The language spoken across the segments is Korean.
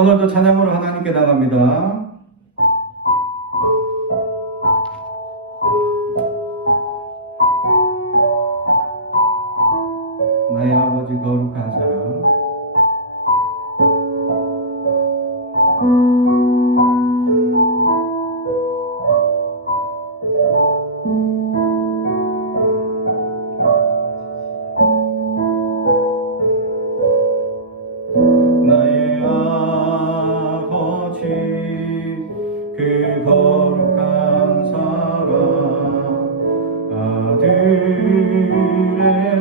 오늘도 찬양으로 하나님께 나갑니다. 나의 아버지 거룩한 사랑, 나의 아버지 그 거룩한 사랑, 아들의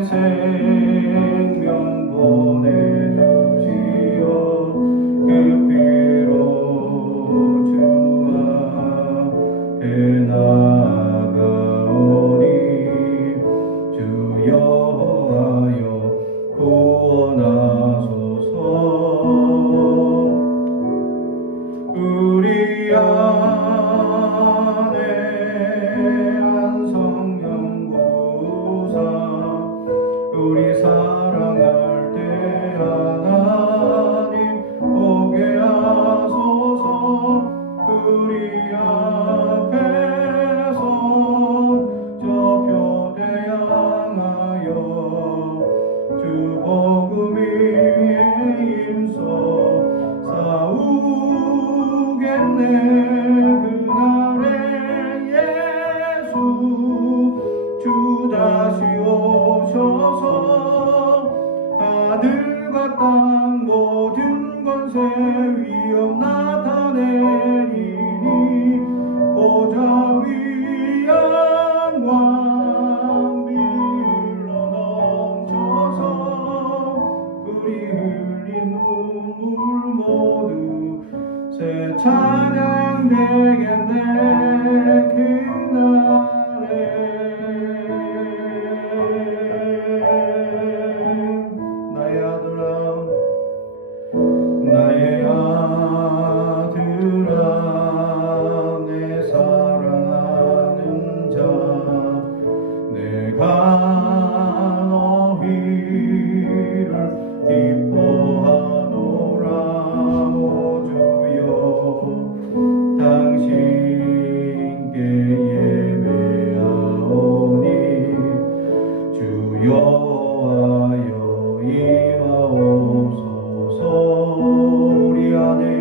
생명 보내주시어 그 피로 주 앞에 나가오니 주여 하여 구원하소서. 우리 안에 안성령구사 우리 사랑할 때 하나님 보게 하소서. 우리 앞에서 저 표대 향하여 주 복음 위에 힘써 싸우겠네. 그날에 예수 주 다시 오셔서 하늘과 땅 모든 권세 위엄 나타내리니 보좌 위 영광 빌러 넘쳐서 우리 흘린 눈물 모두 새 찬양 되겠네. 그날에 나의 아들아, 나의 아들아, 내 사랑하는 자, 내가 너희를 기뻐하노라. 오 주여 당신께 예배하오니 주여 하여 임하옵소서. 우리 안에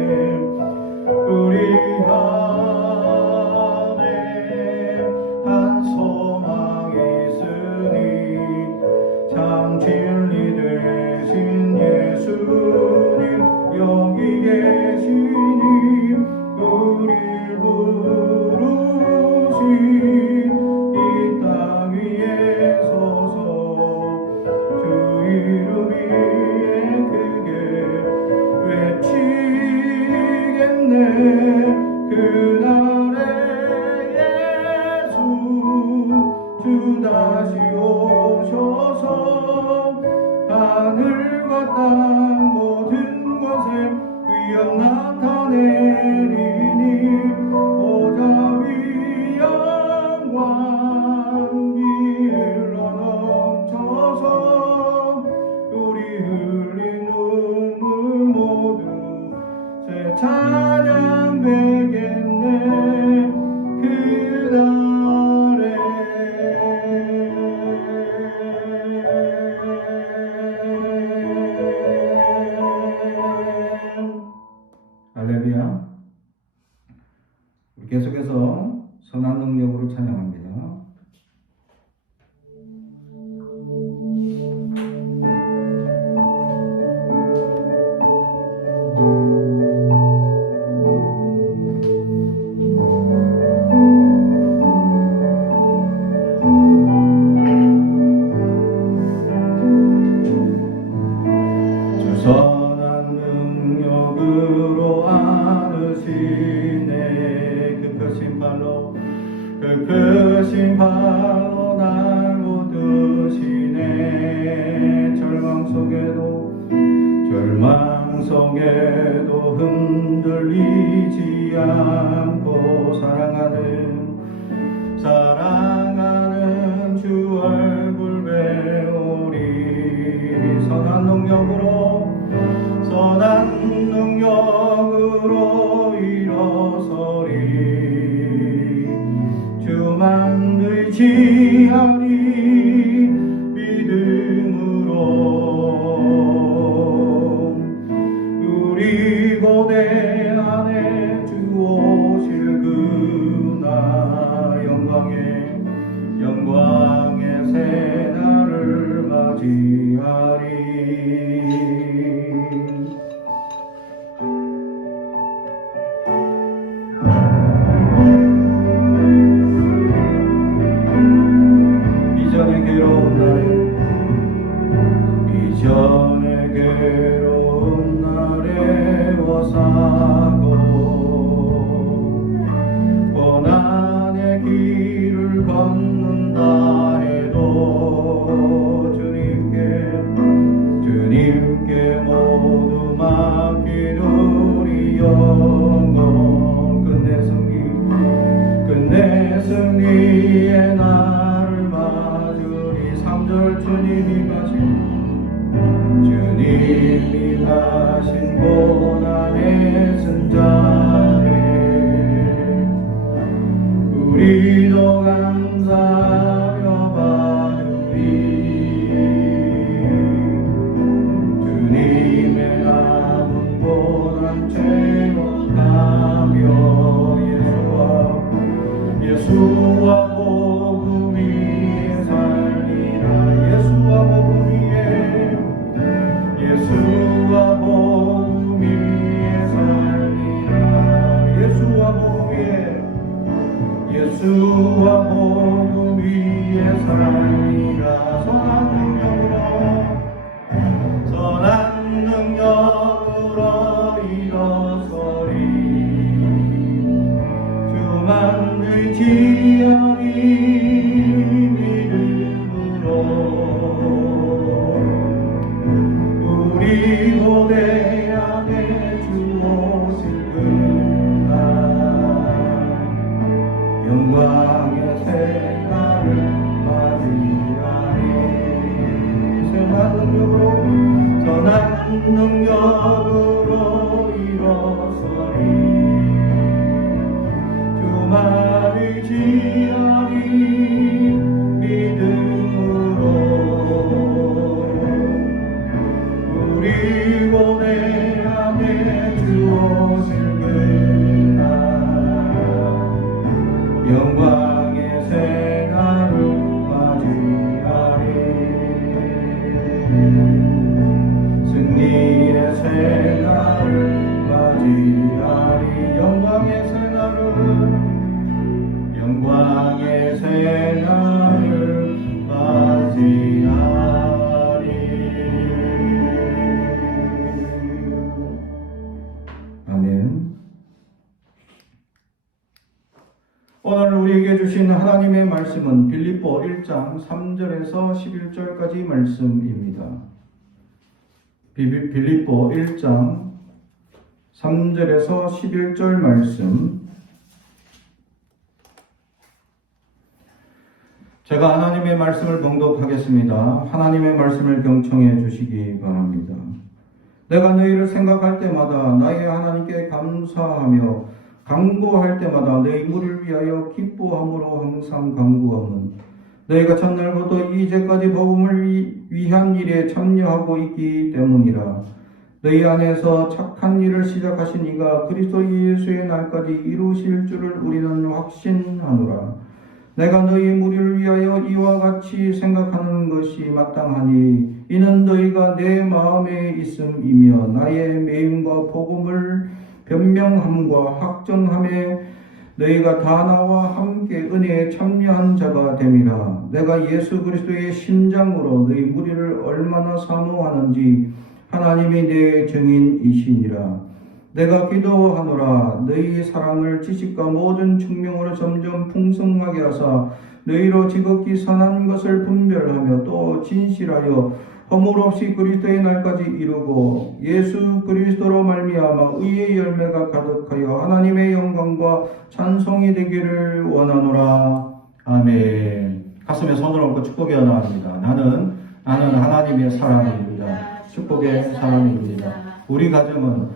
한 소망이 있으니 참 진리 되신 예수님 여기 계시니 우리를 부르신 이 땅 위에 서서 주 이름 위에 크게 외치겠네. 그날에 예수 주 다시 오셔서 하늘과 땅 모든 것에 위엄 나타내리니 보좌 위 영광 빌러 넘쳐서 우리 흘린 눈물 모두 새 찬양 되겠네. 그날에 할렐루야. 우리 계속해서 선한 능력으로 찬양합니다. 선한 능력으로 안으시네. 그 크신 발로 날 붙드시네. 절망 속에도 흔들리지 않고 사랑하는 주 얼굴 배우리. 선한 능력으로 선한 능력 맞이하리. 이전의 괴로운 날에 워사고 고난의 길을 걷는다 해도 주님께 모두 맡긴 우리 영혼 끝내 승리의 날을 맞으리. 3절 주님이 가신 고난의 승자를 우리도 감사하며 받으리. 주님의 남은 고난 체험하며 예수와 복음 위에 살리라. 예수와 복음 위에 살리라. 예수와 복음 위에 살리라. 선한 능력으로 일어서리. 주만 의지하니 믿음으로 우리 고대함에 주 오실 그날 영광의 새날을 맞이하리. 선한 능력으로 일어서리. 주만 의지하니 믿음으로 우리 고대함에 주 오실 그날 영광의 새날을 맞이하리. 승리의 새날을 맞이하리. 영광의 새날을 맞이하리. 아멘. 오늘 우리에게 주신 하나님의 말씀은 빌립보 1장 3절에서 11절까지 말씀입니다. 빌립보 1장 3절에서 11절 말씀. 제가 하나님의 말씀을 봉독하겠습니다. 하나님의 말씀을 경청해 주시기 바랍니다. 내가 너희를 생각할 때마다 나의 하나님께 감사하며 간구할 때마다 너희 무리를 위하여 기뻐함으로 항상 간구함은 너희가 첫날부터 이제까지 복음을 위한 일에 참여하고 있기 때문이라. 너희 안에서 착한 일을 시작하신 이가 그리스도 예수의 날까지 이루실 줄을 우리는 확신하노라. 내가 너희 무리를 위하여 이와 같이 생각하는 것이 마땅하니 이는 너희가 내 마음에 있음이며 나의 매임과 복음을 변명함과 확정함에 너희가 다 나와 함께 은혜에 참여한 자가 됨이라. 내가 예수 그리스도의 심장으로 너희 무리를 얼마나 사모하는지 하나님이 내 증인이시니라. 내가 기도하노라. 너희 사랑을 지식과 모든 증명으로 점점 풍성하게 하사 너희로 지극히 선한 것을 분별하며 또 진실하여 허물 없이 그리스도의 날까지 이루고 예수 그리스도로 말미암아 의의 열매가 가득하여 하나님의 영광과 찬송이 되기를 원하노라. 아멘. 가슴에 손을 얹고 축복의 언어합니다. 나는 하나님의 사람입니다. 축복의 사람입니다. 우리 가정은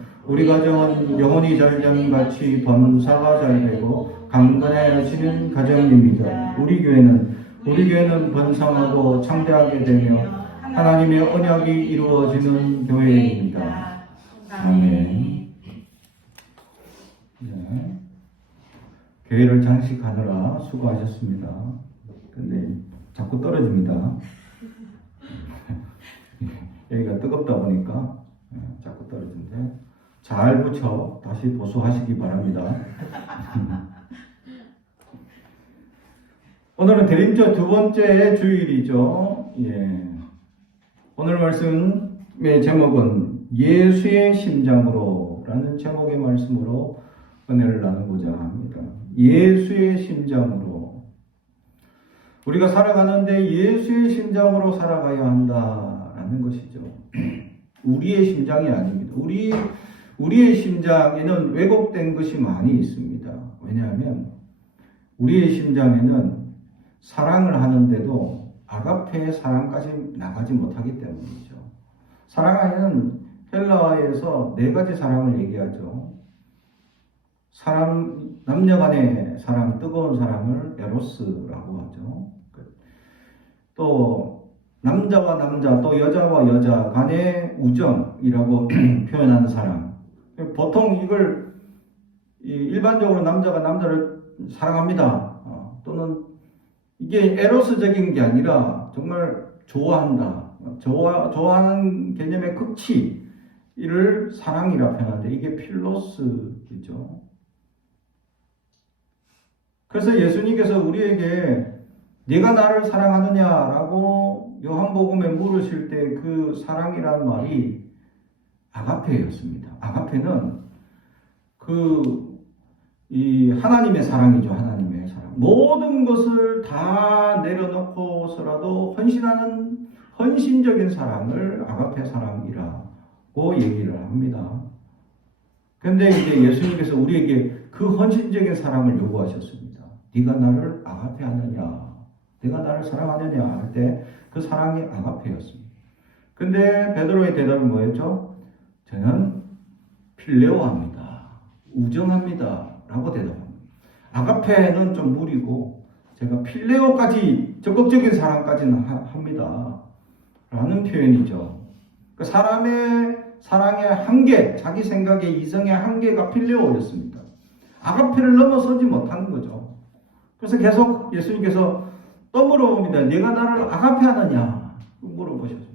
영혼이 절정같이 범사가 잘 되고 강건해지는 가정입니다. 우리 교회는 번성하고 창대하게 되며 하나님의 언약이 이루어지는 교회입니다. 아멘. 네. 교회를 장식하느라 수고하셨습니다. 근데 자꾸 떨어집니다. 여기가 뜨겁다 보니까 자꾸 떨어지는데 잘 붙여 다시 보수하시기 바랍니다. 오늘은 대림절 두 번째 주일이죠. 예. 오늘 말씀의 제목은 예수의 심장으로 라는 제목의 말씀으로 은혜를 나누고자 합니다. 예수의 심장으로. 우리가 살아가는데 예수의 심장으로 살아가야 한다라는 것이죠. 우리의 심장이 아닙니다. 우리의 심장에는 왜곡된 것이 많이 있습니다. 왜냐하면 우리의 심장에는 사랑을 하는데도 아가페의 사랑까지 나가지 못하기 때문이죠. 사랑 안에는 헬라어에서 네 가지 사랑을 얘기하죠. 사람, 남녀 간의 사랑, 뜨거운 사랑을 에로스라고 하죠. 또 남자와 남자, 또 여자와 여자 간의 우정이라고 표현하는 사랑. 보통 이걸 일반적으로 남자가 남자를 사랑합니다. 또는 이게 에로스적인 게 아니라 정말 좋아한다. 좋아하는 개념의 극치를 사랑이라 표현하는데 이게 필로스이죠. 그래서 예수님께서 우리에게 네가 나를 사랑하느냐라고 요한복음에 물으실 때 그 사랑이라는 말이 아가페였습니다. 아가페는 이 하나님의 사랑이죠. 하나님의 사랑. 모든 것을 다 내려놓고서라도 헌신하는 헌신적인 사랑을 아가페 사랑이라고 얘기를 합니다. 그런데 이제 예수님께서 우리에게 그 헌신적인 사랑을 요구하셨습니다. 네가 나를 아가페 하느냐, 네가 나를 사랑하느냐 할 때 그 사랑이 아가페였습니다. 근데 베드로의 대답은 뭐였죠? 저는 필레오합니다. 우정합니다. 라고 대답합니다. 아가페는 좀 무리고 제가 필레오까지 적극적인 사랑까지는 합니다. 라는 표현이죠. 그 사람의 사랑의 한계, 자기 생각의 이성의 한계가 필레오였습니다. 아가페를 넘어서지 못하는 거죠. 그래서 계속 예수님께서 또 물어봅니다. 네가 나를 아가페 하느냐? 물어보셨습니다.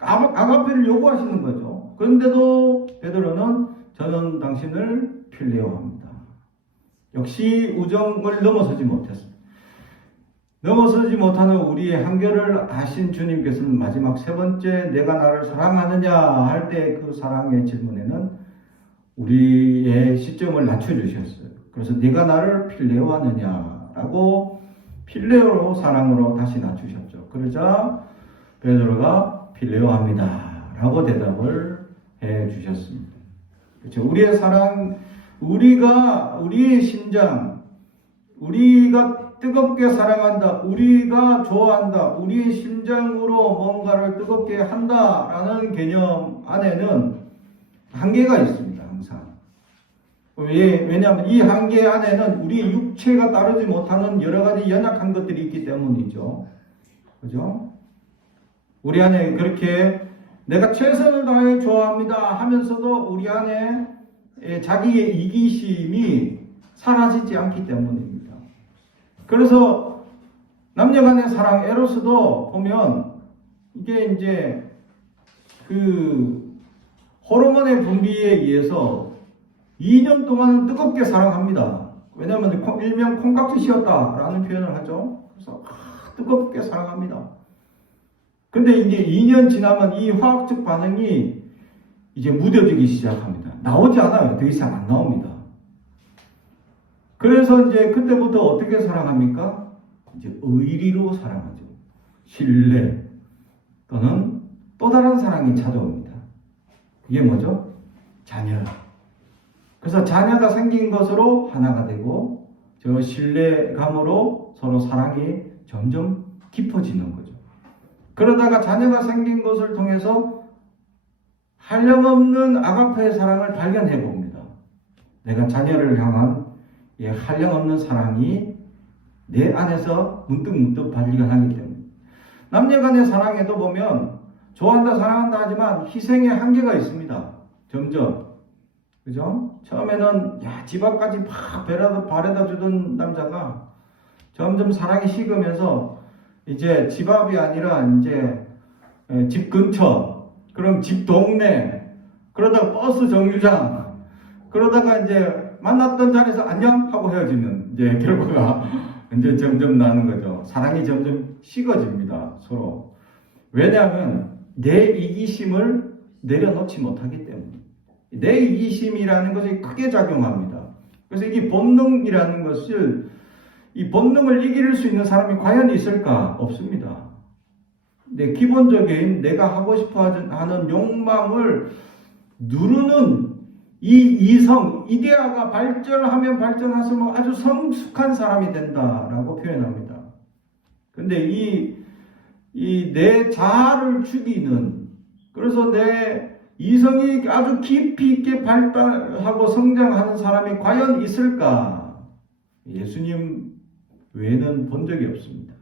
아가페를 요구하시는 거죠. 그런데도 베드로는 저는 당신을 필레오합니다. 역시 우정을 넘어서지 못했습니다. 넘어서지 못하는 우리의 한계를 아신 주님께서는 마지막 세 번째 내가 나를 사랑하느냐 할 때 그 사랑의 질문에는 우리의 시점을 낮춰주셨어요. 그래서 네가 나를 필레오하느냐라고 필레오로 사랑으로 다시 낮추셨죠. 그러자 베드로가 필레오합니다 라고 대답을 해 주셨습니다. 그렇죠. 우리의 사랑, 우리의 심장, 우리가 뜨겁게 사랑한다, 우리가 좋아한다, 우리의 심장으로 뭔가를 뜨겁게 한다라는 개념 안에는 한계가 있습니다. 항상. 왜냐하면 이 한계 안에는 우리의 육체가 따르지 못하는 여러 가지 연약한 것들이 있기 때문이죠. 그죠? 우리 안에 그렇게 내가 최선을 다해 좋아합니다 하면서도 우리 안에 자기의 이기심이 사라지지 않기 때문입니다. 그래서 남녀 간의 사랑, 에로스도 보면 이게 이제 그 호르몬의 분비에 의해서 2년 동안 뜨겁게 사랑합니다. 왜냐하면 일명 콩깍지씌었다라는 표현을 하죠. 그래서 뜨겁게 사랑합니다. 근데 이제 2년 지나면 이 화학적 반응이 이제 무뎌지기 시작합니다. 나오지 않아요. 더 이상 안 나옵니다. 그래서 이제 그때부터 어떻게 사랑합니까? 이제 의리로 사랑하죠. 신뢰 또는 또 다른 사랑이 찾아옵니다. 그게 뭐죠? 자녀. 그래서 자녀가 생긴 것으로 하나가 되고 저 신뢰감으로 서로 사랑이 점점 깊어지는 거죠. 그러다가 자녀가 생긴 것을 통해서 한량없는 아가페의 사랑을 발견해 봅니다. 내가 자녀를 향한 이 한량없는 사랑이 내 안에서 문득문득 발견하기 때문에 남녀 간의 사랑에도 보면 좋아한다 사랑한다 하지만 희생의 한계가 있습니다. 점점. 그죠? 처음에는 집 앞까지 막 바래다 주던 남자가 점점 사랑이 식으면서 이제 집 앞이 아니라 이제 집 근처 그럼 집 동네, 그러다가 버스 정류장, 그러다가 이제 만났던 자리에서 안녕 하고 헤어지는 이제 결과가 이제 점점 나는 거죠. 사랑이 점점 식어집니다, 서로. 왜냐하면 내 이기심을 내려놓지 못하기 때문에. 내 이기심이라는 것이 크게 작용합니다. 그래서 이게 본능이라는 것을, 이 본능을 이길 수 있는 사람이 과연 있을까? 없습니다. 내 기본적인 내가 하고 싶어 하는 욕망을 누르는 이 이성, 이데아가 발전하면 발전할수록 아주 성숙한 사람이 된다라고 표현합니다. 근데 이 내 자아를 죽이는, 그래서 내 이성이 아주 깊이 있게 발달하고 성장하는 사람이 과연 있을까? 예수님 외에는 본 적이 없습니다.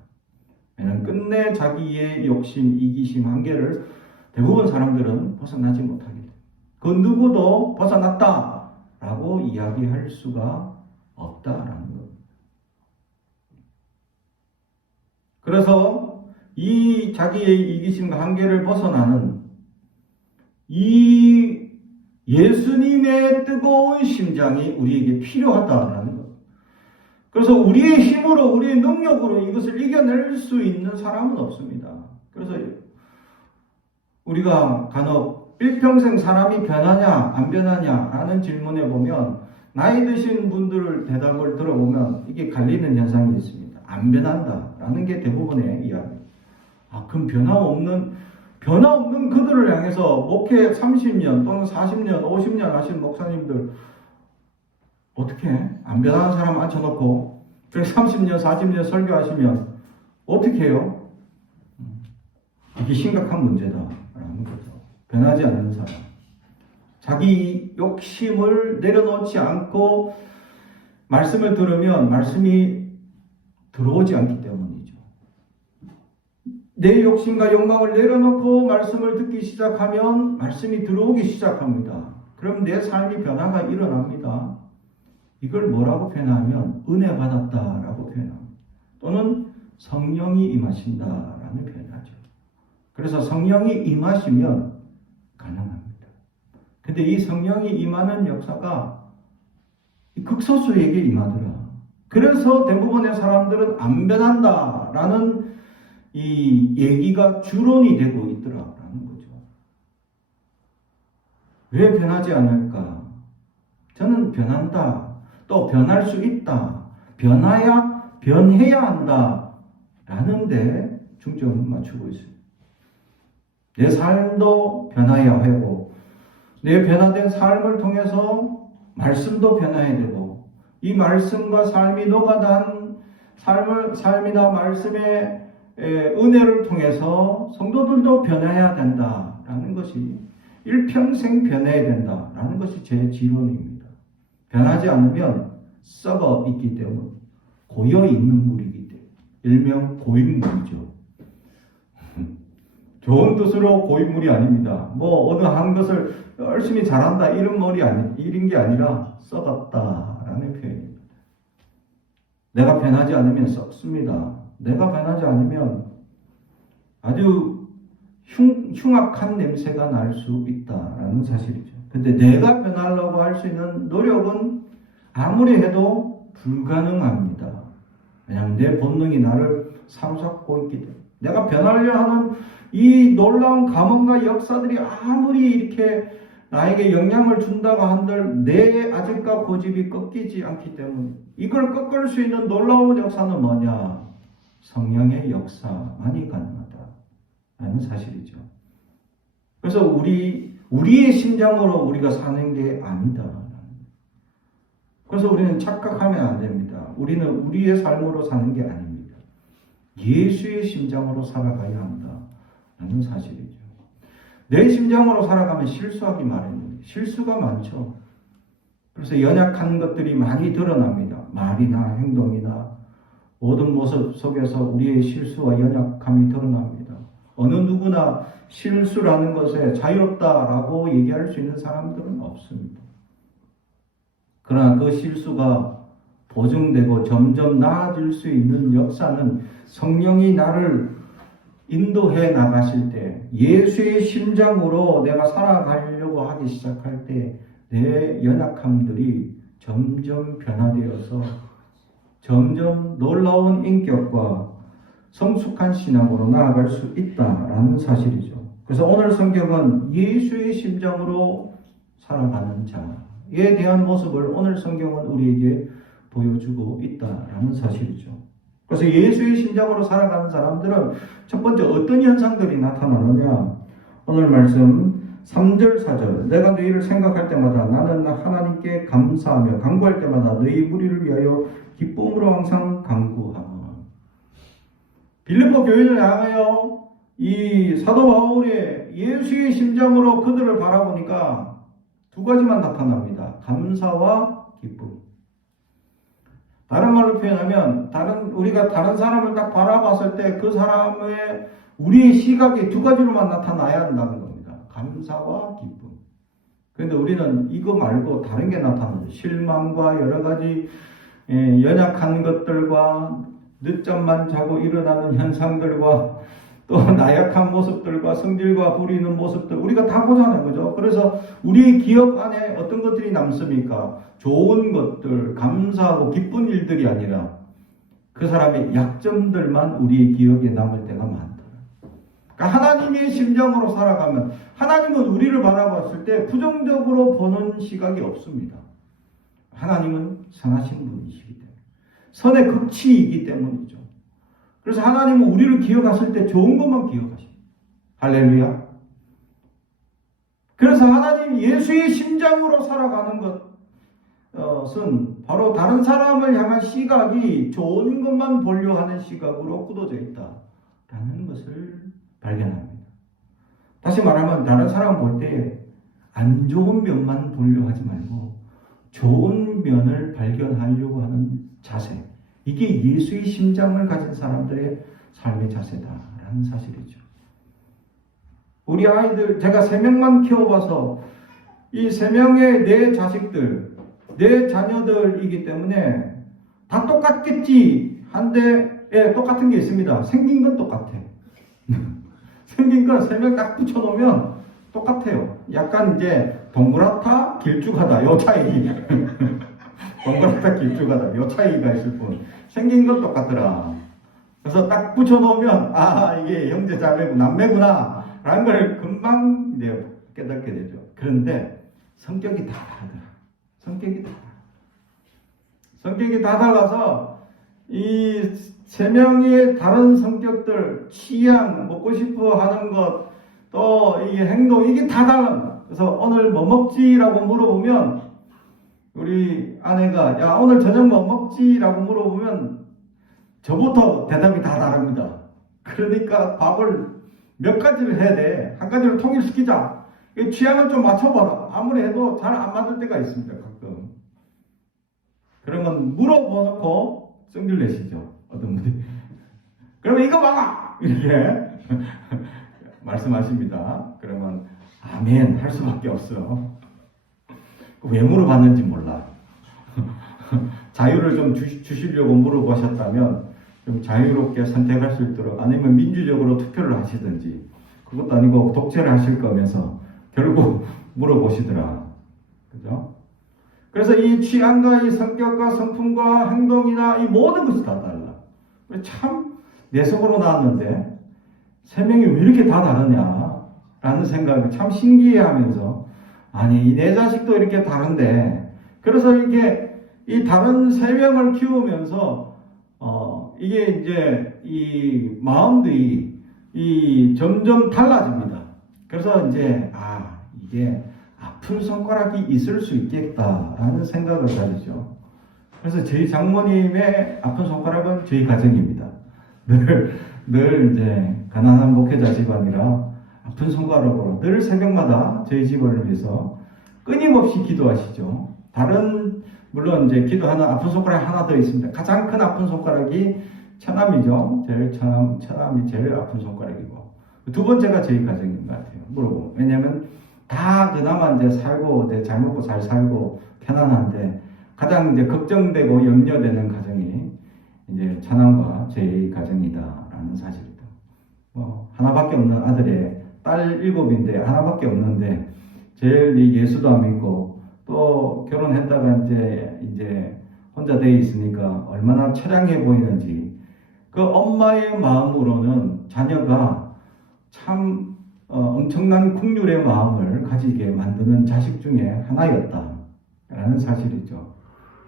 왜냐하면 끝내 자기의 욕심, 이기심, 한계를 대부분 사람들은 벗어나지 못하게 됩니다. 그 누구도 벗어났다라고 이야기할 수가 없다라는 겁니다. 그래서 이 자기의 이기심과 한계를 벗어나는 이 예수님의 뜨거운 심장이 우리에게 필요하다라는 것. 그래서 우리의 힘으로, 우리의 능력으로 이것을 이겨낼 수 있는 사람은 없습니다. 그래서 우리가 간혹 일평생 사람이 변하냐 안 변하냐라는 질문에 보면 나이 드신 분들 대답을 들어보면 이게 갈리는 현상이 있습니다. 안 변한다라는 게 대부분의 이야기. 그럼 변화 없는 그들을 향해서 목회 30년 또는 40년, 50년 하신 목사님들 어떻게 안 변하는 사람 앉혀놓고 30년, 40년 설교하시면 어떻게 해요? 이게 심각한 문제다라는 거죠. 변하지 않는 사람. 자기 욕심을 내려놓지 않고 말씀을 들으면 말씀이 들어오지 않기 때문이죠. 내 욕심과 욕망을 내려놓고 말씀을 듣기 시작하면 말씀이 들어오기 시작합니다. 그럼 내 삶이 변화가 일어납니다. 이걸 뭐라고 표현하면 은혜 받았다라고 표현합니다. 또는 성령이 임하신다라는 표현하죠. 그래서 성령이 임하시면 가능합니다. 근데 이 성령이 임하는 역사가 극소수에게 임하더라. 그래서 대부분의 사람들은 안 변한다라는 이 얘기가 주론이 되고 있더라라는 거죠. 왜 변하지 않을까? 저는 변한다. 또 변할 수 있다. 변해야 한다. 라는 데 중점을 맞추고 있습니다. 내 삶도 변화해야 하고, 내 변화된 삶을 통해서 말씀도 변화해야 되고, 이 말씀과 삶이 녹아단 삶이나 말씀의 은혜를 통해서 성도들도 변해야 된다라는 것이 일평생 변해야 된다라는 것이 제 지론입니다. 변하지 않으면 썩어 있기 때문에 고여 있는 물이기 때문에 일명 고인물이죠. 좋은 뜻으로 고인물이 아닙니다. 어느 한 것을 열심히 잘한다 이런 게 아니라 썩었다라는 표현입니다. 내가 변하지 않으면 썩습니다. 내가 변하지 않으면 아주 흉악한 냄새가 날 수 있다라는 사실이죠. 근데 내가 변하려고 할 수 있는 노력은 아무리 해도 불가능합니다. 왜냐하면 내 본능이 나를 사로잡고 있기 때문에. 내가 변하려 하는 이 놀라운 감언과 역사들이 아무리 이렇게 나에게 영향을 준다고 한들 내 아직과 고집이 꺾이지 않기 때문에 이걸 꺾을 수 있는 놀라운 역사는 뭐냐? 성령의 역사만이 가능하다라는 사실이죠. 그래서 우리의 심장으로 우리가 사는 게 아니다. 그래서 우리는 착각하면 안 됩니다. 우리는 우리의 삶으로 사는 게 아닙니다. 예수의 심장으로 살아가야 한다라는 사실이죠. 내 심장으로 살아가면 실수하기 마련입니다. 실수가 많죠. 그래서 연약한 것들이 많이 드러납니다. 말이나 행동이나 모든 모습 속에서 우리의 실수와 연약함이 드러납니다. 어느 누구나 실수라는 것에 자유롭다라고 얘기할 수 있는 사람들은 없습니다. 그러나 그 실수가 보증되고 점점 나아질 수 있는 역사는 성령이 나를 인도해 나가실 때 예수의 심장으로 내가 살아가려고 하기 시작할 때 내 연약함들이 점점 변화되어서 점점 놀라운 인격과 성숙한 신앙으로 나아갈 수 있다라는 사실이죠. 그래서 오늘 성경은 예수의 심장으로 살아가는 자에 대한 모습을 오늘 성경은 우리에게 보여주고 있다라는 사실이죠. 그래서 예수의 심장으로 살아가는 사람들은 첫 번째 어떤 현상들이 나타나느냐? 오늘 말씀 3절 4절 내가 너희를 생각할 때마다 나는 하나님께 감사하며 간구할 때마다 너희 무리를 위하여 기쁨으로 항상 간구하노라. 빌립보 교회를 향하여 이 사도 바울의 예수의 심장으로 그들을 바라보니까 두 가지만 나타납니다. 감사와 기쁨. 다른 말로 표현하면 우리가 다른 사람을 딱 바라봤을 때 그 사람의 우리의 시각이 두 가지로만 나타나야 한다는 겁니다. 감사와 기쁨. 그런데 우리는 이거 말고 다른 게 나타나죠. 실망과 여러 가지 연약한 것들과 늦잠만 자고 일어나는 현상들과 또 나약한 모습들과 성질과 부리는 모습들 우리가 다 보잖아요. 그죠? 그래서 우리의 기억 안에 어떤 것들이 남습니까? 좋은 것들, 감사하고 기쁜 일들이 아니라 그 사람의 약점들만 우리의 기억에 남을 때가 많다. 그러니까 하나님의 심정으로 살아가면 하나님은 우리를 바라봤을 때 부정적으로 보는 시각이 없습니다. 하나님은 선하신 분이시기 때문에 선의 극치이기 때문이죠. 그래서 하나님은 우리를 기억하실 때 좋은 것만 기억하십니다. 할렐루야. 그래서 하나님 예수의 심장으로 살아가는 것은 바로 다른 사람을 향한 시각이 좋은 것만 보려 하는 시각으로 굳어져 있다라는 것을 발견합니다. 다시 말하면 다른 사람 볼 때 안 좋은 면만 보려 하지 말고 좋은 면을 발견하려고 하는 자세. 이게 예수의 심장을 가진 사람들의 삶의 자세다라는 사실이죠. 우리 아이들 제가 3명만 키워봐서 이 3명의 내 자식들, 내 자녀들이기 때문에 다 똑같겠지 한데 똑같은 게 있습니다. 생긴 건 똑같아. 생긴 건 3명 딱 붙여놓으면 똑같아요. 약간 이제 동그랗다, 길쭉하다 요 차이. 동그랗다, 길쭉하다 요 차이가 있을 뿐 생긴 건 똑같더라. 그래서 딱 붙여놓으면 이게 형제 자매고 남매구나 라는 걸 금방 이제 깨닫게 되죠. 그런데 성격이 다 다르더라. 성격이 다 달라서 이 3명의 다른 성격들, 취향, 먹고 싶어 하는 것, 또 이 행동, 이게 다 달라. 그래서 오늘 뭐 먹지라고 물어보면 우리 아내가 야 오늘 저녁 뭐 먹지라고 물어보면 저부터 대답이 다 다릅니다. 그러니까 밥을 몇 가지를 해야 돼. 한 가지를 통일시키자. 취향을 좀 맞춰봐라. 아무리 해도 잘 안 맞을 때가 있습니다. 가끔. 그러면 물어보놓고 성질 내시죠. 어떤 분이. 그러면 이거 막아! 이렇게 말씀하십니다. 그러면 아멘 할 수밖에 없어. 왜 물어봤는지 몰라. 자유를 좀 주시려고 물어보셨다면 좀 자유롭게 선택할 수 있도록 아니면 민주적으로 투표를 하시든지 그것도 아니고 독재를 하실 거면서 결국 물어보시더라. 그죠? 그래서 이 취향과 이 성격과 성품과 행동이나 이 모든 것이 다 달라. 참 내 속으로 나왔는데 3명이 왜 이렇게 다 다르냐라는 생각을 참 신기해하면서 아니 내 자식도 이렇게 다른데 그래서 이게 이 다른 3명을 키우면서 이게 이제 이 마음들이 이 점점 달라집니다. 그래서 이제 이게 아픈 손가락이 있을 수 있겠다라는 생각을 가지죠. 그래서 저희 장모님의 아픈 손가락은 저희 가정입니다. 늘 이제 가난한 목회자 집안이라 아픈 손가락으로 늘 새벽마다 저희 집을 위해서 끊임없이 기도하시죠. 물론 이제 기도하는 아픈 손가락이 하나 더 있습니다. 가장 큰 아픈 손가락이 처남이죠. 처남이 제일 아픈 손가락이고 두 번째가 저희 가정인 것 같아요. 물어보면 왜냐하면 다 그나마 이제 살고 잘 먹고 잘 살고 편안한데 가장 이제 걱정되고 염려되는 가정이 이제 처남과 저희 가정이다라는 사실이다. 하나밖에 없는 아들에 딸 7인데 하나밖에 없는데 제일 이 예수도 안 믿고 또 결혼했다가 이제 혼자 돼 있으니까 얼마나 처량해 보이는지 그 엄마의 마음으로는 자녀가 참 엄청난 국률의 마음을 가지게 만드는 자식 중에 하나였다라는 사실이죠.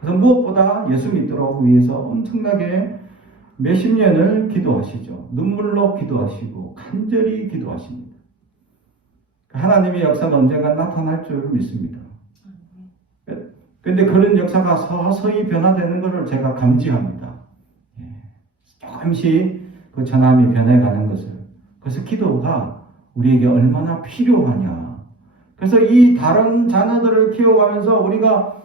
그래서 무엇보다 예수 믿도록 위해서 엄청나게 몇십 년을 기도하시죠. 눈물로 기도하시고 간절히 기도하십니다. 하나님의 역사는 언젠가 나타날 줄 믿습니다. 그런데 그런 역사가 서서히 변화되는 것을 제가 감지합니다. 조금씩 그 전함이 변해가는 것을. 그래서 기도가 우리에게 얼마나 필요하냐. 그래서 이 다른 자녀들을 키워가면서 우리가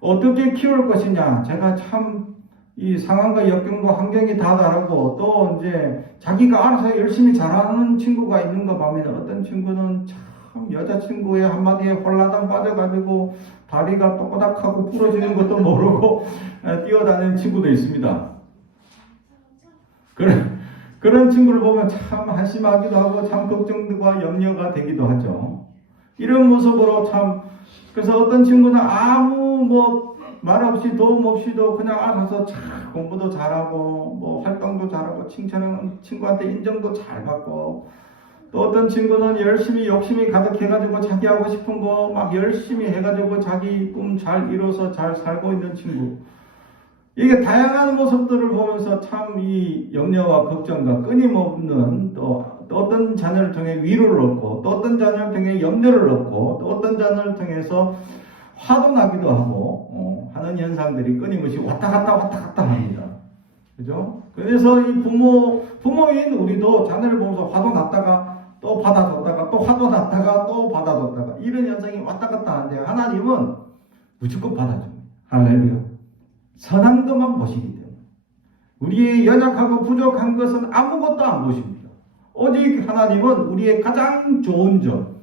어떻게 키울 것이냐. 제가 참 이 상황과 역경과 환경이 다 다르고 또 이제 자기가 알아서 열심히 잘하는 친구가 있는 거 보면 어떤 친구는 참 여자친구의 한마디에 홀라당 빠져가지고 다리가 또꼬닥하고 부러지는 것도 모르고 뛰어다니는 친구도 있습니다. 그런 친구를 보면 참 한심하기도 하고 참 걱정과 염려가 되기도 하죠. 이런 모습으로 참 그래서 어떤 친구는 아무 말 없이 도움 없이도 그냥 알아서 잘 공부도 잘하고 활동도 잘하고 칭찬하는 친구한테 인정도 잘 받고 또 어떤 친구는 열심히 욕심이 가득해가지고 자기 하고 싶은 거 막 열심히 해가지고 자기 꿈 잘 이뤄서 잘 살고 있는 친구. 이게 다양한 모습들을 보면서 참 이 염려와 걱정과 끊임없는 또 어떤 자녀를 통해 위로를 얻고 또 어떤 자녀를 통해 염려를 얻고 또 어떤 자녀를 통해서 화도 나기도 하고 하는 현상들이 끊임없이 왔다 갔다 합니다. 그죠? 그래서 이 부모인 우리도 자녀를 보면서 화도 났다가 또 받아줬다가 또 화도 났다가 또 받아줬다가 이런 현상이 왔다 갔다 하는데 하나님은 무조건 받아줍니다. 할렐루야. 선한 것만 보시기 때문에 우리의 연약하고 부족한 것은 아무것도 안 보십니다. 오직 하나님은 우리의 가장 좋은 점,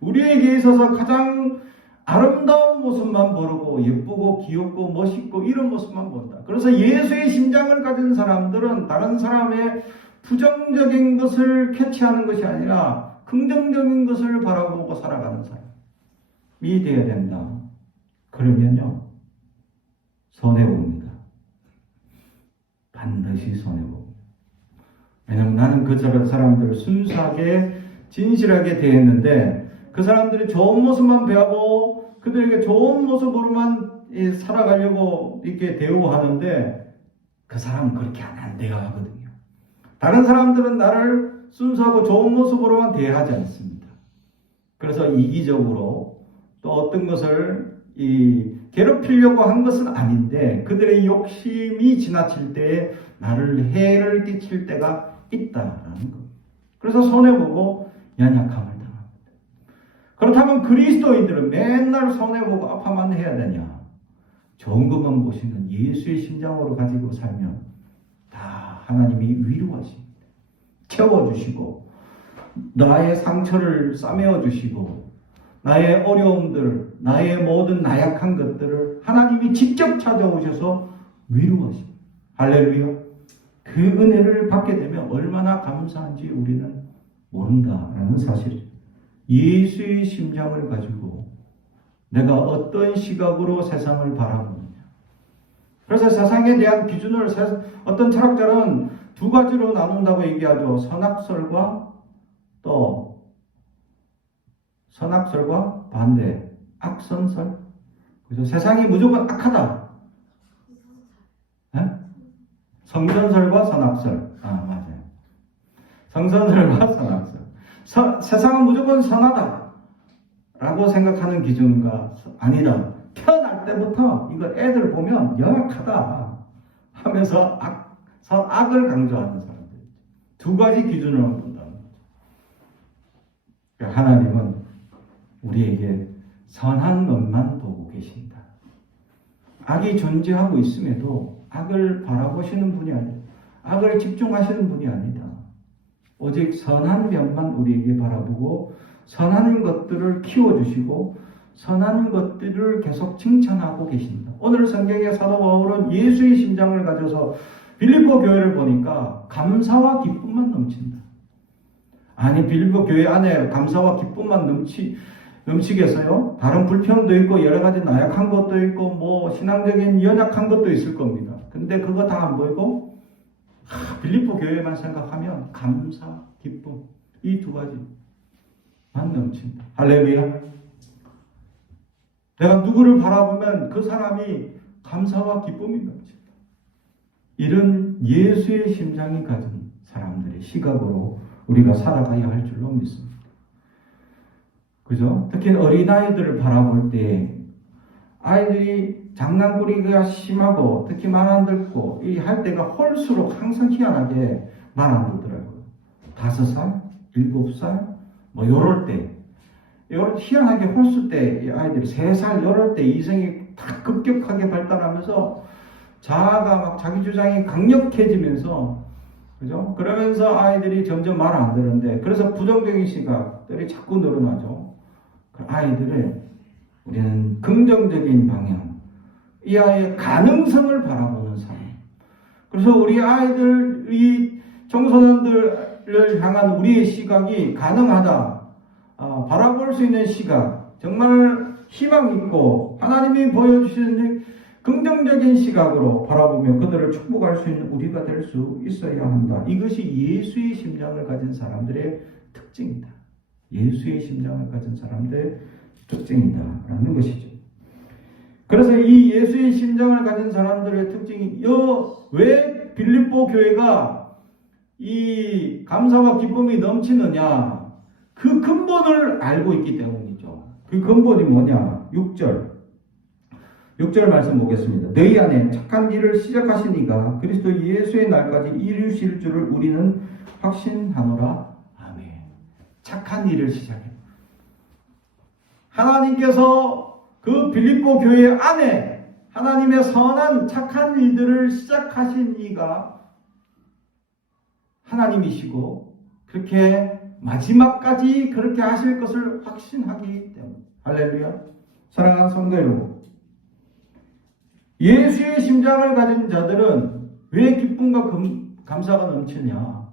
우리에게 있어서 가장 아름다운 모습만 보고 예쁘고 귀엽고 멋있고 이런 모습만 본다. 그래서 예수의 심장을 가진 사람들은 다른 사람의 부정적인 것을 캐치하는 것이 아니라 긍정적인 것을 바라보고 살아가는 사람이 되어야 된다. 그러면요 손해봅니다. 반드시 손해봅니다. 왜냐하면 나는 그 사람들을 순수하게 진실하게 대했는데 그 사람들이 좋은 모습만 배우고 그들에게 좋은 모습으로만 살아가려고 이렇게 대우하는데 그 사람은 그렇게 안 대하거든요. 다른 사람들은 나를 순수하고 좋은 모습으로만 대하지 않습니다. 그래서 이기적으로 또 어떤 것을 괴롭히려고 한 것은 아닌데 그들의 욕심이 지나칠 때에 나를 해를 끼칠 때가 있다라는 겁니다. 그래서 손해보고 연약함을 당합니다. 그렇다면 그리스도인들은 맨날 손해보고 아파만 해야 되냐? 좋은 것만 보시는 예수의 심장으로 가지고 살면 다 하나님이 위로하십니다. 채워주시고 나의 상처를 싸매어 주시고 나의 어려움들, 나의 모든 나약한 것들을 하나님이 직접 찾아오셔서 위로하십니다. 할렐루야. 그 은혜를 받게 되면 얼마나 감사한지 우리는 모른다라는 사실입니다. 예수의 심장을 가지고 내가 어떤 시각으로 세상을 바라보느냐. 그래서 세상에 대한 기준을 어떤 철학자는 두 가지로 나눈다고 얘기하죠. 선악설과 반대 악선설. 그래서 세상이 무조건 악하다. 네? 성선설과 선악설. 맞아요. 성선설과 선악설. 세상은 무조건 선하다 라고 생각하는 기준과 아니다. 태어날 때부터 이거 애들 보면 영악하다 하면서 악을 강조하는 사람들. 두 가지 기준으로 본다는 거죠. 하나님은 우리에게 선한 것만 보고 계신다. 악이 존재하고 있음에도 악을 바라보시는 분이 아니다. 악을 집중하시는 분이 아니다. 오직 선한 면만 우리에게 바라보고 선한 것들을 키워주시고 선한 것들을 계속 칭찬하고 계신다. 오늘 성경의 사도 바울은 예수의 심장을 가져서 빌립보 교회를 보니까 감사와 기쁨만 넘친다. 아니 빌립보 교회 안에 감사와 기쁨만 넘치겠어요? 다른 불평도 있고 여러 가지 나약한 것도 있고 뭐 신앙적인 연약한 것도 있을 겁니다. 근데 그거 다 안 보이고 빌립보 교회만 생각하면 감사, 기쁨 이 두 가지만 넘친다. 할렐루야. 내가 누구를 바라보면 그 사람이 감사와 기쁨이 넘친다. 이런 예수의 심장이 가진 사람들의 시각으로 우리가 살아가야 할 줄로 믿습니다. 그죠? 특히 어린아이들을 바라볼 때 아이들이 장난꾸러기가 심하고 특히 말 안 듣고 이 할 때가 홀수록 항상 희한하게 말 안 듣더라고요. 5살, 7살 뭐 요럴 때 희한하게 홀수 때 이 아이들이 3살 요럴 때 이성이 다 급격하게 발달하면서 자아가 막 자기 주장이 강력해지면서 그죠? 그러면서 아이들이 점점 말 안 듣는데 그래서 부정적인 시각들이 자꾸 늘어나죠. 그 아이들을 우리는 긍정적인 방향, 이 아이의 가능성을 바라보는 삶. 그래서 우리 아이들이 청소년들을 향한 우리의 시각이 가능하다, 바라볼 수 있는 시각, 정말 희망 있고 하나님이 보여주시는 긍정적인 시각으로 바라보며 그들을 축복할 수 있는 우리가 될 수 있어야 한다. 이것이 예수의 심장을 가진 사람들의 특징이다. 예수의 심장을 가진 사람들의 특징이다라는 것이죠. 그래서 이 예수의 심장을 가진 사람들의 특징이 왜 빌립보 교회가 이 감사와 기쁨이 넘치느냐? 그 근본을 알고 있기 때문이죠. 그 근본이 뭐냐? 6절 말씀 보겠습니다. 너희 안에 착한 일을 시작하신 이가 그리스도 예수의 날까지 이루실 줄을 우리는 확신하노라. 아멘. 착한 일을 시작해. 하나님께서 그 빌립보 교회 안에 하나님의 선한 착한 일들을 시작하신 이가 하나님이시고 그렇게 마지막까지 그렇게 하실 것을 확신하기 때문에. 할렐루야. 사랑하는 성도 여러분, 예수의 심장을 가진 자들은 왜 기쁨과 감사가 넘치냐?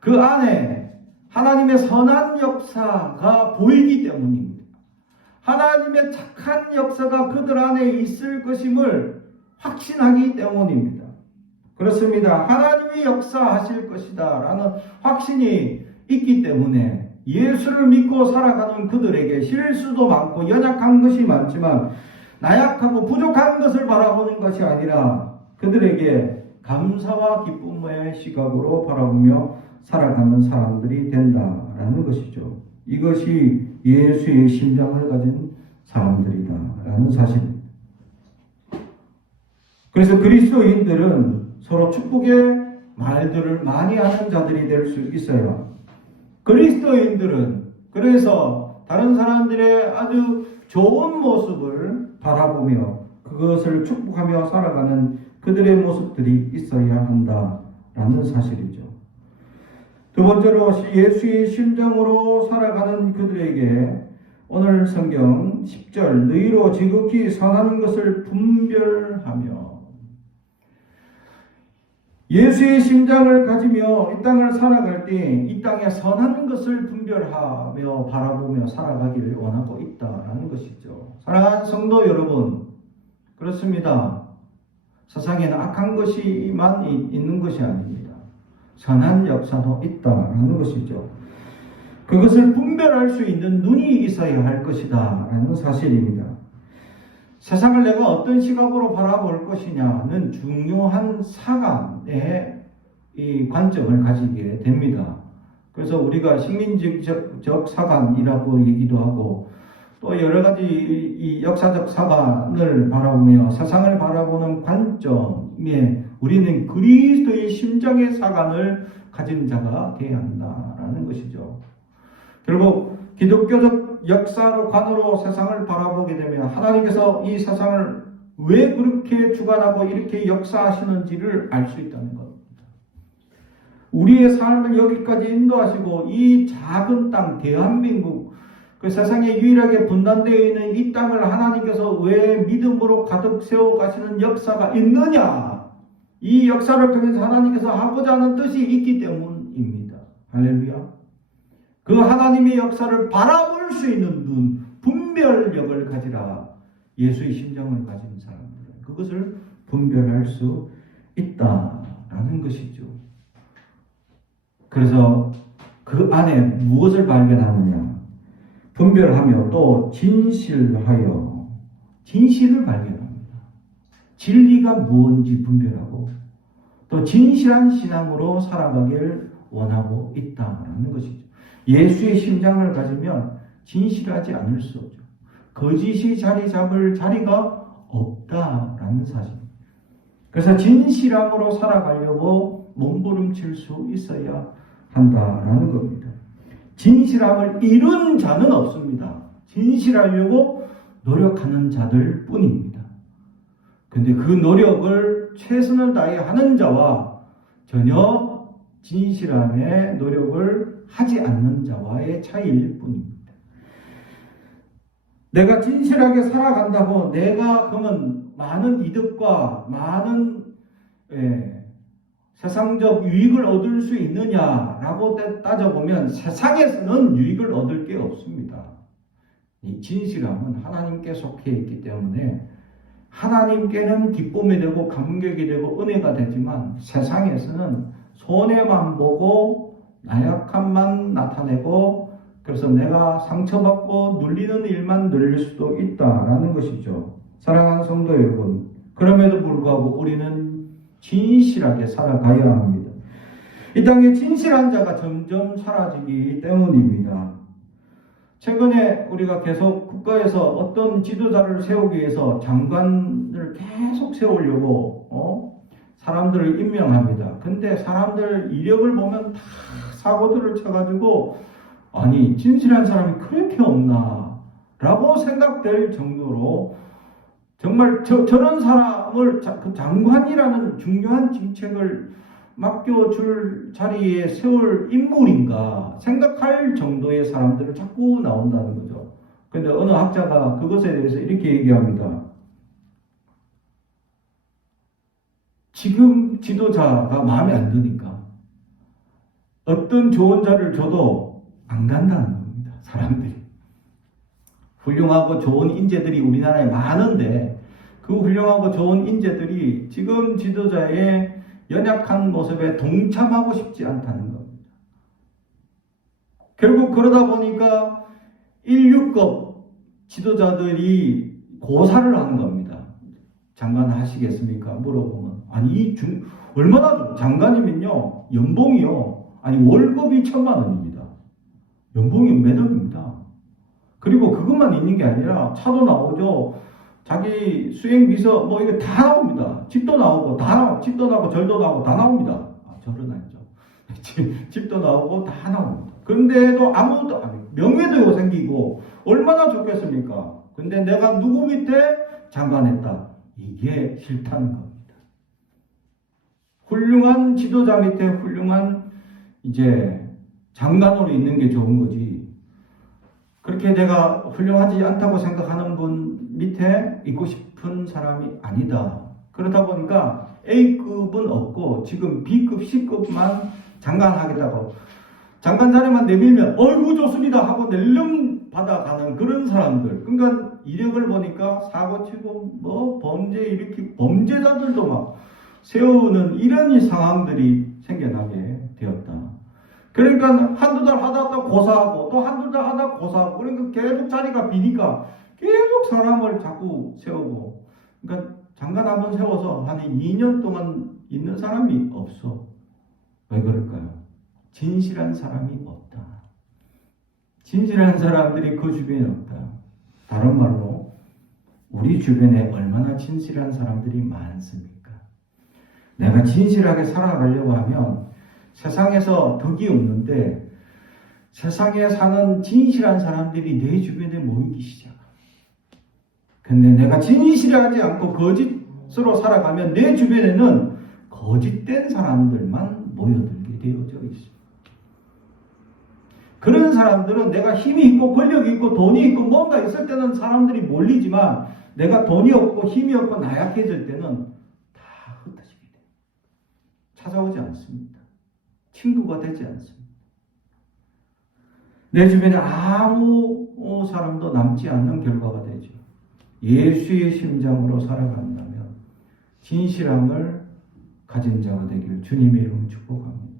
그 안에 하나님의 선한 역사가 보이기 때문입니다. 하나님의 착한 역사가 그들 안에 있을 것임을 확신하기 때문입니다. 그렇습니다. 하나님이 역사하실 것이다 라는 확신이 있기 때문에 예수를 믿고 살아가는 그들에게 실수도 많고 연약한 것이 많지만 나약하고 부족한 것을 바라보는 것이 아니라 그들에게 감사와 기쁨의 시각으로 바라보며 살아가는 사람들이 된다라는 것이죠. 이것이 예수의 심장을 가진 사람들이다라는 사실입니다. 그래서 그리스도인들은 서로 축복의 말들을 많이 하는 자들이 될 수 있어요. 그리스도인들은 그래서 다른 사람들의 아주 좋은 모습을 바라보며 그것을 축복하며 살아가는 그들의 모습들이 있어야 한다라는 사실이죠. 두 번째로 예수의 심정으로 살아가는 그들에게 오늘 성경 10절 너희로 지극히 선한 것을 분별하며 예수의 심장을 가지며 이 땅을 살아갈 때 이 땅의 선한 것을 분별하며 바라보며 살아가기를 원하고 있다라는 것이죠. 사랑하는 성도 여러분, 그렇습니다. 세상에는 악한 것이만 있는 것이 아닙니다. 선한 역사도 있다라는 것이죠. 그것을 분별할 수 있는 눈이 있어야 할 것이다 라는 사실입니다. 세상을 내가 어떤 시각으로 바라볼 것이냐는 중요한 사관의 이 관점을 가지게 됩니다. 그래서 우리가 식민지적 사관이라고 얘기도 하고 또 여러 가지 이 역사적 사관을 바라보며 세상을 바라보는 관점에 우리는 그리스도의 심장의 사관을 가진 자가 되어야 한다라는 것이죠. 결국 기독교적 역사로 관으로 세상을 바라보게 되면 하나님께서 이 세상을 왜 그렇게 주관하고 이렇게 역사하시는지를 알 수 있다는 겁니다. 우리의 삶을 여기까지 인도하시고 이 작은 땅 대한민국 그 세상에 유일하게 분단되어 있는 이 땅을 하나님께서 왜 믿음으로 가득 세워 가시는 역사가 있느냐? 이 역사를 통해서 하나님께서 하고자 하는 뜻이 있기 때문입니다. 할렐루야. 그 하나님의 역사를 바라볼 수 있는 눈, 분별력을 가지라. 예수의 심정을 가진 사람들은 그것을 분별할 수 있다라는 것이죠. 그래서 그 안에 무엇을 발견하느냐? 분별하며 또 진실하여 진실을 발견합니다. 진리가 무엇인지 분별하고 또 진실한 신앙으로 살아가길 원하고 있다라는 것이죠. 예수의 심장을 가지면 진실하지 않을 수 없죠. 거짓이 자리 잡을 자리가 없다라는 사실. 그래서 진실함으로 살아가려고 몸부림칠 수 있어야 한다라는 겁니다. 진실함을 이룬 자는 없습니다. 진실하려고 노력하는 자들 뿐입니다. 근데 그 노력을 최선을 다해 하는 자와 전혀 진실함에 노력을 하지 않는 자와의 차이일 뿐입니다. 내가 진실하게 살아간다고 내가 그러면 많은 이득과 많은 세상적 유익을 얻을 수 있느냐라고 따져보면 세상에서는 유익을 얻을 게 없습니다. 이 진실함은 하나님께 속해 있기 때문에 하나님께는 기쁨이 되고 감격이 되고 은혜가 되지만 세상에서는 손해만 보고 나약함만 나타내고 그래서 내가 상처받고 눌리는 일만 늘릴 수도 있다라는 것이죠. 사랑하는 성도 여러분, 그럼에도 불구하고 우리는 진실하게 살아가야 합니다. 이 땅에 진실한 자가 점점 사라지기 때문입니다. 최근에 우리가 계속 국가에서 어떤 지도자를 세우기 위해서 장관을 계속 세우려고 사람들을 임명합니다. 근데 사람들 이력을 보면 다 사고들을 쳐가지고 아니 진실한 사람이 그렇게 없나 라고 생각될 정도로 정말 저런 사람을 그 장관이라는 중요한 직책을 맡겨줄 자리에 세울 인물인가 생각할 정도의 사람들을 자꾸 나온다는 거죠. 그런데 어느 학자가 그것에 대해서 이렇게 얘기합니다. 지금 지도자가 마음에 안 드니까 어떤 좋은 자를 줘도 안 간다는 겁니다. 사람들이. 훌륭하고 좋은 인재들이 우리나라에 많은데 그 훌륭하고 좋은 인재들이 지금 지도자의 연약한 모습에 동참하고 싶지 않다는 겁니다. 결국 그러다 보니까 1류급 지도자들이 고사를 하는 겁니다. 장관 하시겠습니까? 물어보면 아니 얼마나 장관이면요 연봉이요 아니 월급이 1,000,000원입니다. 연봉이 몇 억입니다. 그리고 그것만 있는 게 아니라 차도 나오죠. 자기 수행비서 뭐 이거 다 나옵니다. 집도 나오고 집도 나오고 절도 나오고 다 나옵니다. 절은 아니죠. 집도 나오고 다 나옵니다. 그런데도 아무도 명예도 생기고 얼마나 좋겠습니까? 근데 내가 누구 밑에 장관했다. 이게 싫다는 겁니다. 훌륭한 지도자 밑에 훌륭한 이제 장관으로 있는 게 좋은 거지. 그렇게 내가 훌륭하지 않다고 생각하는 분 밑에 있고 싶은 사람이 아니다. 그러다 보니까 A급은 없고 지금 B급, C급만 장관하겠다고 장관 자리만 내밀면 어이구 좋습니다 하고 낼름 받아가는 그런 사람들. 그러니까 이력을 보니까 사고치고 뭐 범죄 일으키고 범죄자들도 막 세우는 이런 상황들이 생겨나게 되었다. 그러니까 한두 달 하다 또 고사하고 또 한두 달 하다 고사하고 그러니까 계속 자리가 비니까 계속 사람을 자꾸 세우고 그러니까 장관 한번 세워서 한 2년 동안 있는 사람이 없어. 왜 그럴까요? 진실한 사람이 없다. 진실한 사람들이 그 주변에 없다. 다른 말로 우리 주변에 얼마나 진실한 사람들이 많습니까? 내가 진실하게 살아가려고 하면 세상에서 덕이 없는데 세상에 사는 진실한 사람들이 내 주변에 모이기 시작합니다. 근데 내가 진실하지 않고 거짓으로 살아가면 내 주변에는 거짓된 사람들만 모여들게 되어져 있습니다. 그런 사람들은 내가 힘이 있고 권력이 있고 돈이 있고 뭔가 있을 때는 사람들이 몰리지만 내가 돈이 없고 힘이 없고 나약해질 때는 다 흩어지게 돼요. 찾아오지 않습니다. 친구가 되지 않습니다. 내 주변에 아무 사람도 남지 않는 결과가 되죠. 예수의 심장으로 살아간다면 진실함을 가진 자가 되길 주님의 이름으로 축복합니다.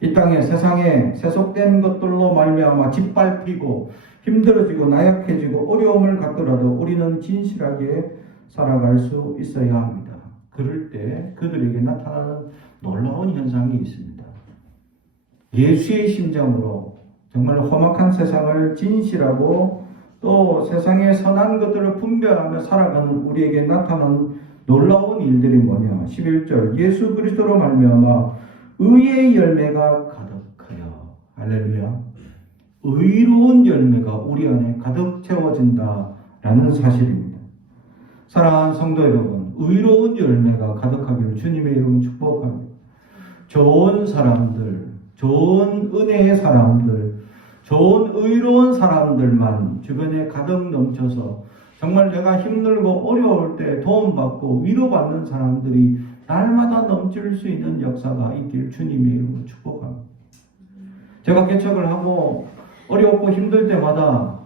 이 땅에 세상에 세속된 것들로 말미암아 짓밟히고 힘들어지고 나약해지고 어려움을 갖더라도 우리는 진실하게 살아갈 수 있어야 합니다. 그럴 때 그들에게 나타나는 놀라운 현상이 있습니다. 예수의 심장으로 정말 험악한 세상을 진실하고 또 세상의 선한 것들을 분별하며 살아가는 우리에게 나타나는 놀라운 일들이 뭐냐? 11절 예수 그리스도로 말미암아 의의 열매가 가득하여 할렐루야. 의로운 열매가 우리 안에 가득 채워진다라는 사실입니다. 사랑하는 성도 여러분, 의로운 열매가 가득하기를 주님의 이름으로 축복합니다. 좋은 사람들, 좋은 은혜의 사람들, 좋은 의로운 사람들만 주변에 가득 넘쳐서 정말 내가 힘들고 어려울 때 도움받고 위로받는 사람들이 날마다 넘칠 수 있는 역사가 있길 주님의 이름으로 축복합니다. 제가 개척을 하고 어렵고 힘들 때마다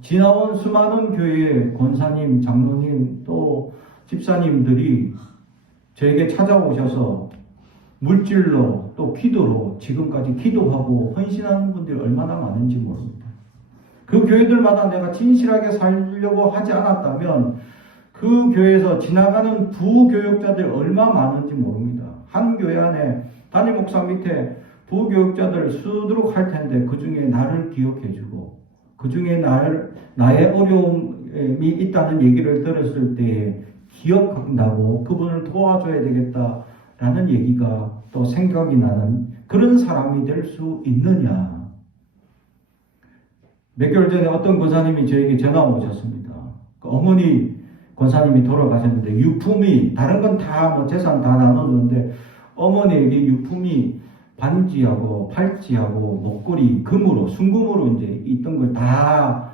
지나온 수많은 교회의 권사님, 장로님 또 집사님들이 저에게 찾아오셔서 물질로 또 기도로 지금까지 기도하고 헌신하는 분들이 얼마나 많은지 모릅니다. 그 교회들마다 내가 진실하게 살려고 하지 않았다면 그 교회에서 지나가는 부교육자들 얼마 많은지 모릅니다. 한 교회 안에 담임 목사 밑에 부교육자들 수두룩 할 텐데 그 중에 나를 기억해주고 그 중에 나의 어려움이 있다는 얘기를 들었을 때 기억한다고 그분을 도와줘야 되겠다라는 얘기가 또 생각이 나는 그런 사람이 될 수 있느냐. 몇 개월 전에 어떤 권사님이 저에게 전화 오셨습니다. 그 어머니 권사님이 돌아가셨는데 유품이 다른 건 다 뭐 재산 다 나눠주는데 어머니에게 유품이 반지하고 팔찌하고 목걸이 금으로 순금으로 이제 있던 걸 다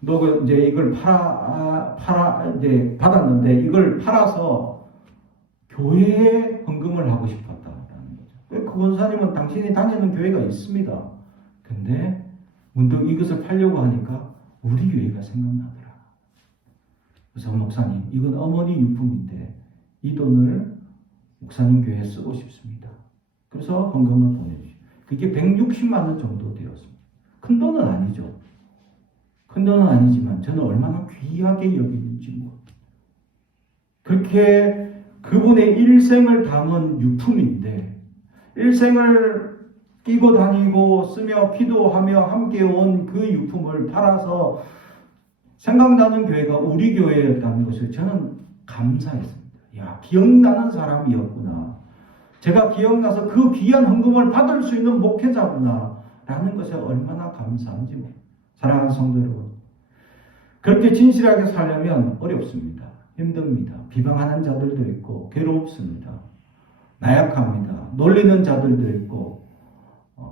너 이제 이걸 팔아 이제 받았는데 이걸 팔아서 교회에 헌금을 하고 싶었다라는 거죠. 그 권사님은 당신이 다니는 교회가 있습니다. 근데 문득 이것을 팔려고 하니까 우리 교회가 생각나더라. 그래서 목사님, 이건 어머니 유품인데 이 돈을 목사님 교회에 쓰고 싶습니다. 그래서 헌금을 보내주죠. 그게 160만 원 정도 되었습니다. 큰 돈은 아니죠. 큰 돈은 아니지만 저는 얼마나 귀하게 여기는지 모릅니다. 그렇게 그분의 일생을 담은 유품인데 일생을 끼고 다니고 쓰며 기도하며 함께 온 그 유품을 팔아서 생각나는 교회가 우리 교회였다는 것을 저는 감사했습니다. 야, 기억나는 사람이었구나. 제가 기억나서 그 귀한 헌금을 받을 수 있는 목회자구나 라는 것에 얼마나 감사한지 모릅니다. 사랑하는 성도 여러분, 그렇게 진실하게 살려면 어렵습니다. 힘듭니다. 비방하는 자들도 있고 괴롭습니다. 나약합니다. 놀리는 자들도 있고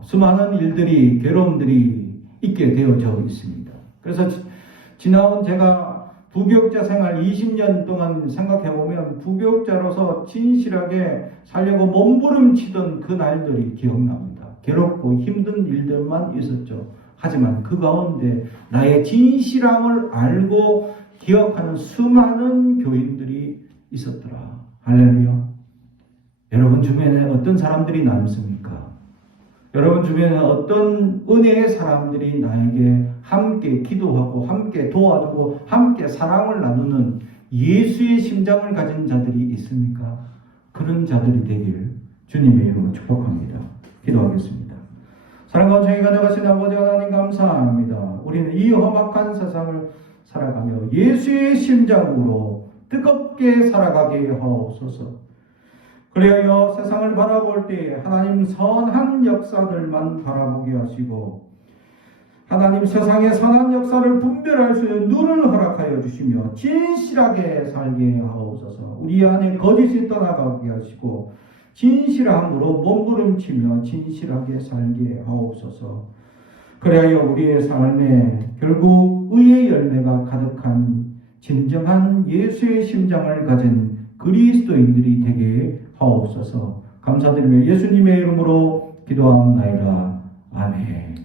수많은 일들이 괴로움들이 있게 되어져 있습니다. 그래서 지나온 제가 부교육자 생활 20년 동안 생각해보면 부교육자로서 진실하게 살려고 몸부림치던 그 날들이 기억납니다. 괴롭고 힘든 일들만 있었죠. 하지만 그 가운데 나의 진실함을 알고 기억하는 수많은 교인들이 있었더라. 할렐루야. 여러분 주변에 어떤 사람들이 남습니까? 여러분 주변에 어떤 은혜의 사람들이 나에게 함께 기도하고 함께 도와주고 함께 사랑을 나누는 예수의 심장을 가진 자들이 있습니까? 그런 자들이 되길 주님의 이름으로 축복합니다. 기도하겠습니다. 사랑과 정의가 되어가신 아버지 하나님 감사합니다. 우리는 이 험악한 세상을 살아가며 예수의 심장으로 뜨겁게 살아가게 하옵소서. 그래야 세상을 바라볼 때 하나님 선한 역사들만 바라보게 하시고 하나님 세상의 선한 역사를 분별할 수 있는 눈을 허락하여 주시며 진실하게 살게 하옵소서. 우리 안에 거짓이 떠나가게 하시고 진실함으로 몸부림치며 진실하게 살게 하옵소서. 그래야 우리의 삶에 결국 의의 열매가 가득한 진정한 예수의 심장을 가진 그리스도인들이 되게 하옵소서. 감사드리며 예수님의 이름으로 기도하옵나이다. 아멘.